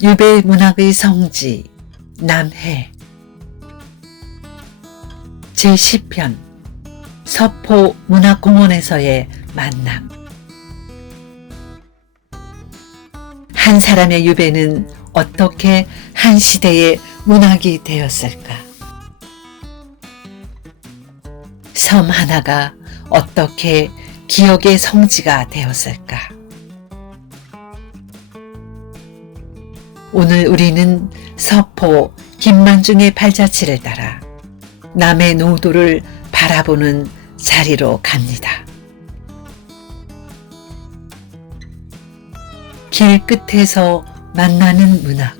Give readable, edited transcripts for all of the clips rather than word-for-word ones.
유배 문학의 성지 남해 제10편 서포 문학공원에서의 만남. 한 사람의 유배는 어떻게 한 시대의 문학이 되었을까? 섬 하나가 어떻게 기억의 성지가 되었을까? 오늘 우리는 서포 김만중의 발자취를 따라 남의 노도를 바라보는 자리로 갑니다. 길 끝에서 만나는 문학.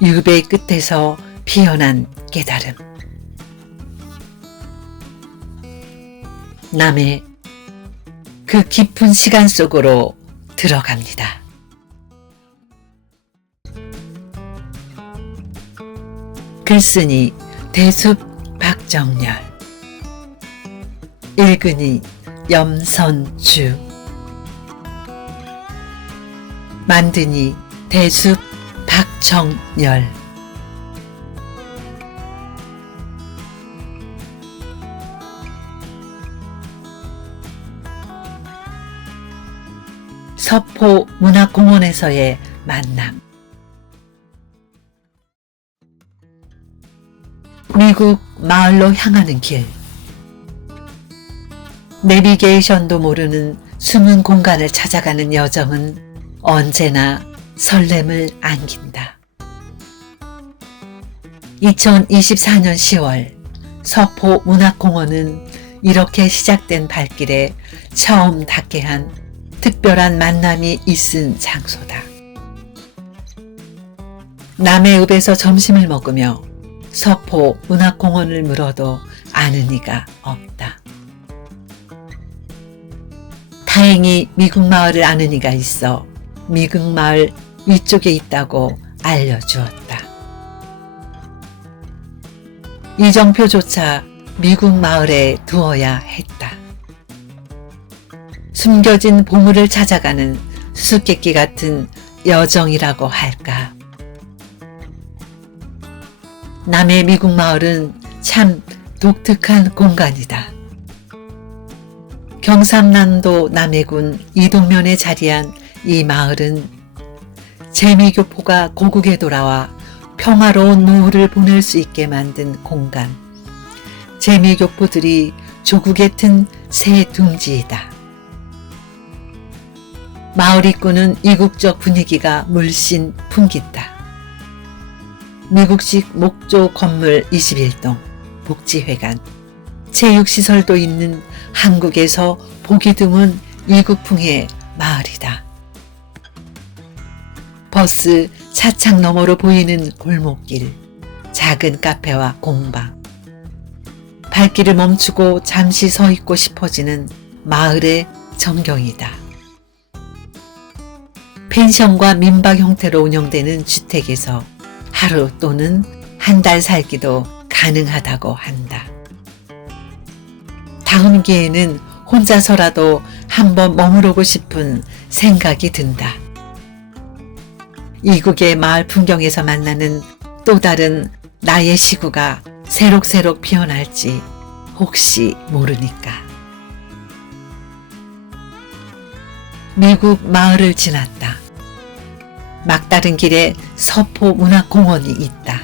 유배 끝에서 피어난 깨달음. 남의 그 깊은 시간 속으로 들어갑니다. 글쓰니 대숲 박정열, 읽으니 염선주, 만드니 대숲 박정열. 서포 문학공원에서의 만남. 미국 마을로 향하는 길. 내비게이션도 모르는 숨은 공간을 찾아가는 여정은 언제나 설렘을 안긴다. 2024년 10월 서포 문학공원은 이렇게 시작된 발길에 처음 닿게 한 특별한 만남이 있은 장소다. 남의 읍에서 점심을 먹으며 서포 문학공원을 물어도 아는 이가 없다. 다행히 미국 마을을 아는 이가 있어 미국 마을 위쪽에 있다고 알려주었다. 이정표조차 미국 마을에 두어야 했다. 숨겨진 보물을 찾아가는 수수께끼 같은 여정이라고 할까. 남의 미국 마을은 참 독특한 공간이다. 경상남도 남해군 이동면에 자리한 이 마을은 재미교포가 고국에 돌아와 평화로운 노후를 보낼 수 있게 만든 공간. 재미교포들이 조국에 튼 새 둥지이다. 마을 입구는 이국적 분위기가 물씬 풍긴다. 미국식 목조 건물 21동, 복지회관, 체육시설도 있는 한국에서 보기 드문 이국풍의 마을이다. 버스 차창 너머로 보이는 골목길, 작은 카페와 공방. 발길을 멈추고 잠시 서 있고 싶어지는 마을의 전경이다. 펜션과 민박 형태로 운영되는 주택에서 하루 또는 한 달 살기도 가능하다고 한다. 다음 기회는 혼자서라도 한번 머무르고 싶은 생각이 든다. 이국의 마을 풍경에서 만나는 또 다른 나의 시구가 새록새록 피어날지 혹시 모르니까. 미국 마을을 지났다. 막다른 길에 서포 문학공원이 있다.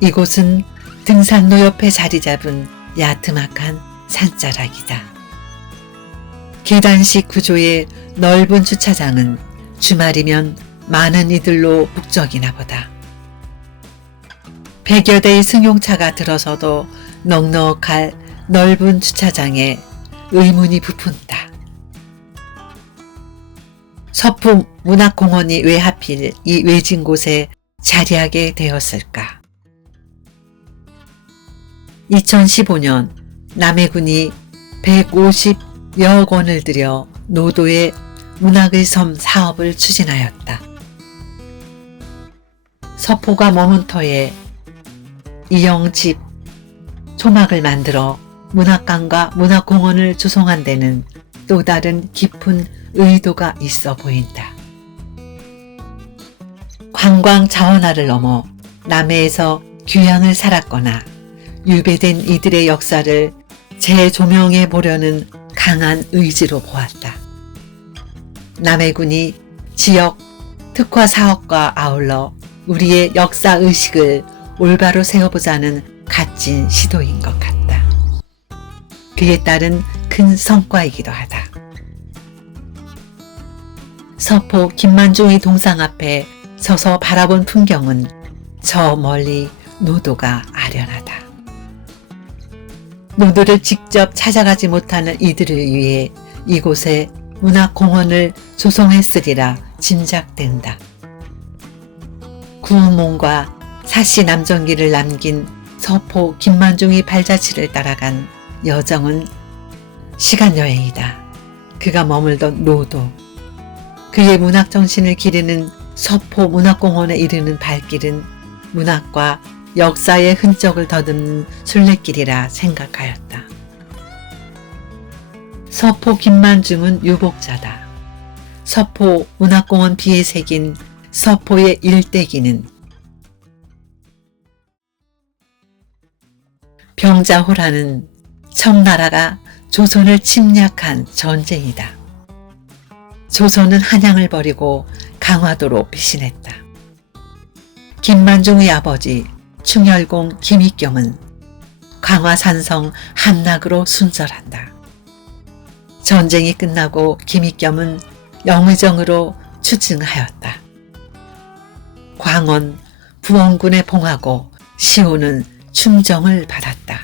이곳은 등산로 옆에 자리 잡은 야트막한 산자락이다. 계단식 구조의 넓은 주차장은 주말이면 많은 이들로 북적이나 보다. 100여 대의 승용차가 들어서도 넉넉할 넓은 주차장에 의문이 부푼다. 서포 문학공원이 왜 하필 이 외진 곳에 자리하게 되었을까? 2015년 남해군이 150여억 원을 들여 노도의 문학의 섬 사업을 추진하였다. 서포가 머문 터에 이영집 초막을 만들어 문학관과 문학공원을 조성한 데는 또 다른 깊은 의도가 있어 보인다. 관광 자원화를 넘어 남해에서 귀향을 살았거나 유배된 이들의 역사를 재조명해 보려는 강한 의지로 보았다. 남해군이 지역 특화 사업과 아울러 우리의 역사 의식을 올바로 세워보자는 값진 시도인 것 같다. 그에 따른 큰 성과이기도 하다. 서포 김만중의 동상 앞에 서서 바라본 풍경은 저 멀리 노도가 아련하다. 노도를 직접 찾아가지 못하는 이들을 위해 이곳에 문학공원을 조성했으리라 짐작된다. 구운몽과 사씨 남정기를 남긴 서포 김만중의 발자취를 따라간 여정은 시간여행이다. 그가 머물던 노도, 그의 문학정신을 기르는 서포 문학공원에 이르는 발길은 문학과 역사의 흔적을 더듬는 순례길이라 생각하였다. 서포 김만중은 유복자다. 서포 문학공원 비에 새긴 서포의 일대기는 병자호라는 청나라가 조선을 침략한 전쟁이다. 조선은 한양을 버리고 강화도로 피신했다. 김만중의 아버지 충혈공 김익겸은 강화산성 함락으로 순절한다. 전쟁이 끝나고 김익겸은 영의정으로 추증하였다. 광원, 부원군에 봉하고 시호는 충정을 받았다.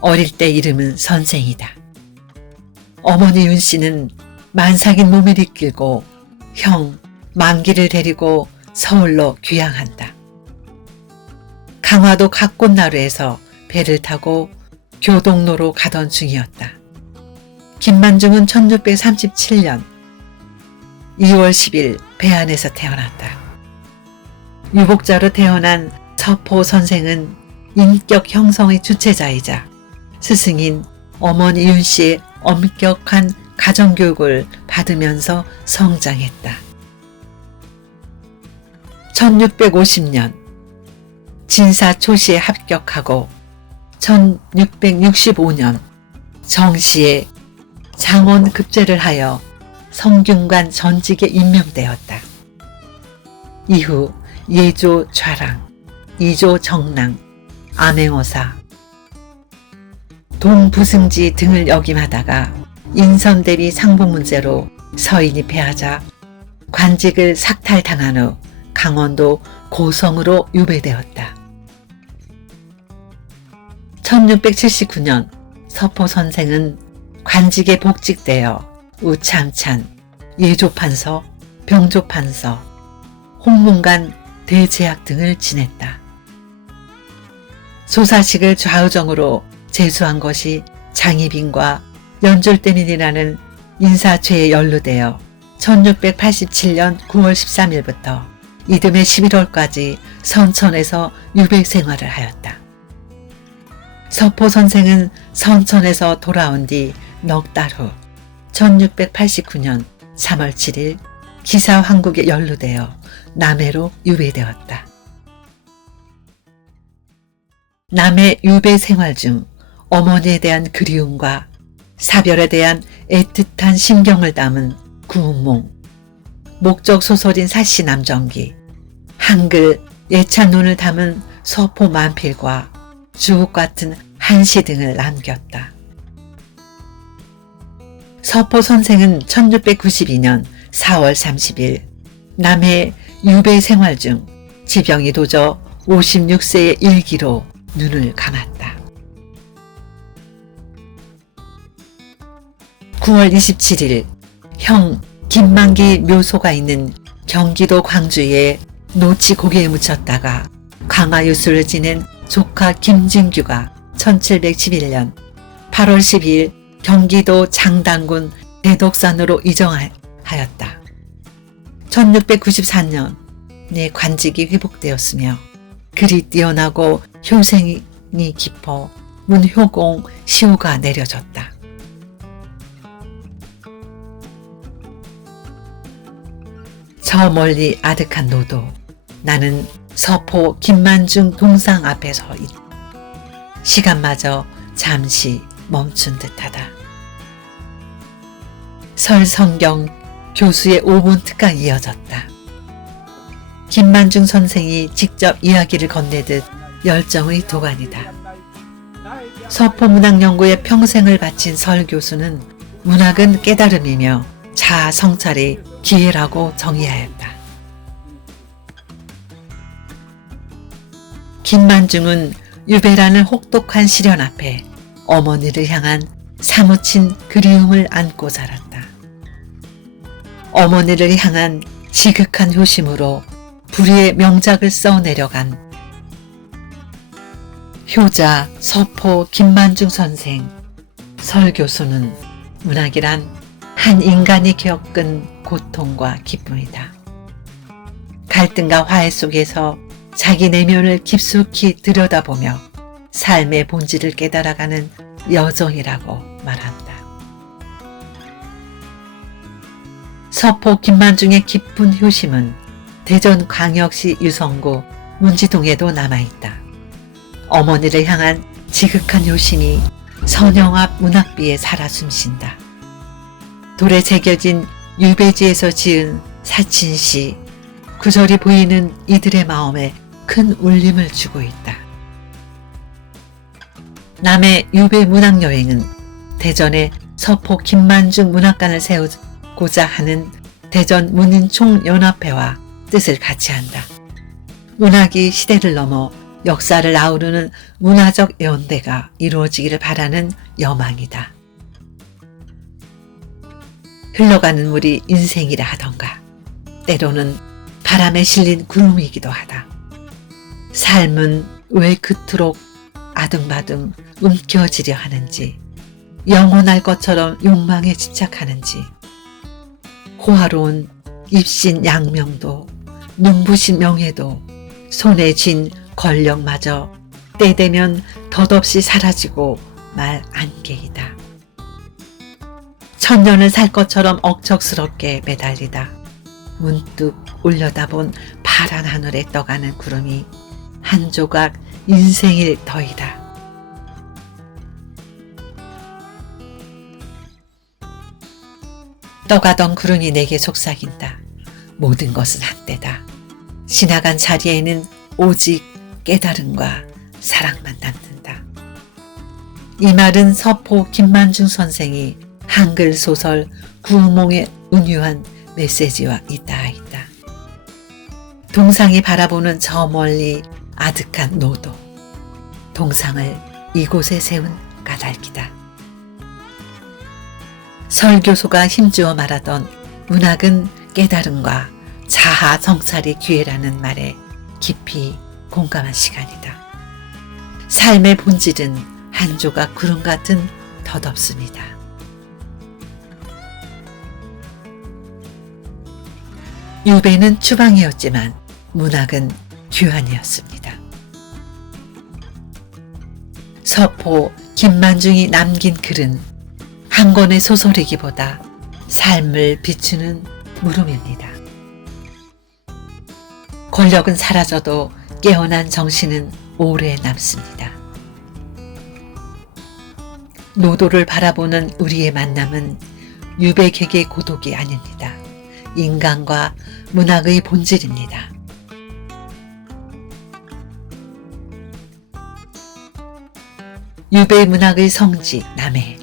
어릴 때 이름은 선생이다. 어머니 윤씨는 만삭인 몸을 이끌고 형 만기를 데리고 서울로 귀향한다. 강화도 각곳나루에서 배를 타고 교동로로 가던 중이었다. 김만중은 1637년 2월 10일 배 안에서 태어났다. 유복자로 태어난 서포 선생은 인격 형성의 주체자이자 스승인 어머니 윤씨의 엄격한 가정교육을 받으면서 성장했다. 1650년 진사초시에 합격하고 1665년 정시에 장원급제를 하여 성균관 전직에 임명되었다. 이후 예조 좌랑, 이조 정랑, 암행어사, 동부승지 등을 역임하다가 인선대비 상봉 문제로 서인이 패하자 관직을 삭탈당한 후 강원도 고성으로 유배되었다. 1679년 서포 선생은 관직에 복직되어 우창찬, 예조판서, 병조판서, 홍문관 대제학 등을 지냈다. 소사식을 좌우정으로 제수한 것이 장희빈과 연졸대민이라는 인사죄에 연루되어 1687년 9월 13일부터 이듬해 11월까지 선천에서 유배 생활을 하였다. 서포 선생은 선천에서 돌아온 뒤 넉 달 후 1689년 3월 7일 기사황국에 연루되어 남해로 유배되었다. 남해 유배 생활 중 어머니에 대한 그리움과 사별에 대한 애틋한 심경을 담은 구운몽, 목적 소설인 사씨 남정기, 한글 예찬론을 담은 서포 만필과 주옥 같은 한시 등을 남겼다. 서포 선생은 1692년 4월 30일 남해 유배 생활 중 지병이 도져 56세의 일기로 눈을 감았다. 9월 27일 형 김만기 묘소가 있는 경기도 광주에 노치 고개에 묻혔다가 강화유술을 지낸 조카 김진규가 1711년 8월 12일 경기도 장당군 대덕산으로 이정하였다. 1694년에 관직이 회복되었으며 글이 뛰어나고 효생이 깊어 문효공 시호가 내려졌다. 저 멀리 아득한 노도. 나는 서포 김만중 동상 앞에 서 있다. 시간마저 잠시 멈춘 듯하다. 설성경 교수의 5분 특강 이어졌다. 김만중 선생이 직접 이야기를 건네듯 열정의 도가니다. 서포문학연구에 평생을 바친 설 교수는 문학은 깨달음이며 자아 성찰의 기회라고 정의하였다. 김만중은 유배라는 혹독한 시련 앞에 어머니를 향한 사무친 그리움을 안고 자랐다. 어머니를 향한 지극한 효심으로 불의의 명작을 써내려간 효자 서포 김만중 선생, 설 교수는 문학이란 한 인간이 겪은 고통과 기쁨이다. 갈등과 화해 속에서 자기 내면을 깊숙이 들여다보며 삶의 본질을 깨달아가는 여정이라고 말한다. 서포 김만중의 깊은 효심은 대전광역시 유성구 문지동에도 남아있다. 어머니를 향한 지극한 효심이 선영 앞 문학비에 살아 숨쉰다. 돌에 새겨진 유배지에서 지은 사친시, 구절이 보이는 이들의 마음에 큰 울림을 주고 있다. 남해 유배 문학여행은 대전에 서포 김만중 문학관을 세우고자 하는 대전 문인총연합회와 뜻을 같이 한다. 문학이 시대를 넘어 역사를 아우르는 문화적 연대가 이루어지기를 바라는 여망이다. 흘러가는 물이 인생이라 하던가, 때로는 바람에 실린 구름이기도 하다. 삶은 왜 그토록 아둥바둥 움켜쥐려 하는지, 영원할 것처럼 욕망에 집착하는지, 호화로운 입신 양명도, 눈부신 명예도, 손에 쥔 권력마저 때 되면 덧없이 사라지고 말 안개이다. 천년을 살 것처럼 억척스럽게 매달리다 문득 올려다본 파란 하늘에 떠가는 구름이 한 조각 인생일 터이다. 떠가던 구름이 내게 속삭인다. 모든 것은 한때다. 지나간 자리에는 오직 깨달음과 사랑만 남는다. 이 말은 서포 김만중 선생이 한글 소설 구몽에 은유한 메시지와 있다. 동상이 바라보는 저 멀리 아득한 노도, 동상을 이곳에 세운 까닭이다. 설교소가 힘주어 말하던 문학은 깨달음과 자아 성찰의 기회라는 말에 깊이 공감한 시간이다. 삶의 본질은 한 조각 구름 같은 덧없습니다. 유배는 추방이었지만 문학은 귀환이었습니다. 서포 김만중이 남긴 글은 한 권의 소설이기보다 삶을 비추는 물음입니다. 권력은 사라져도 깨어난 정신은 오래 남습니다. 노도를 바라보는 우리의 만남은 유배객의 고독이 아닙니다. 인간과 문학의 본질입니다. 유배 문학의 성지 남해.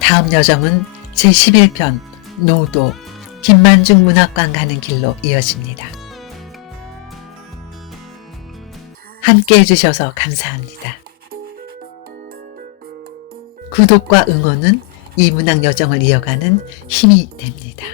다음 여정은 제11편 노도 김만중 문학관 가는 길로 이어집니다. 함께 해주셔서 감사합니다. 구독과 응원은 이 문학 여정을 이어가는 힘이 됩니다.